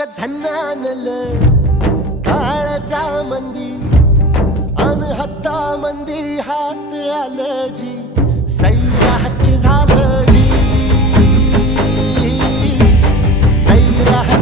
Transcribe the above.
ग झन्नानल काळजा मंदी अन हत्ता मंदी हात आलं जी सैराट झालं जी सैराट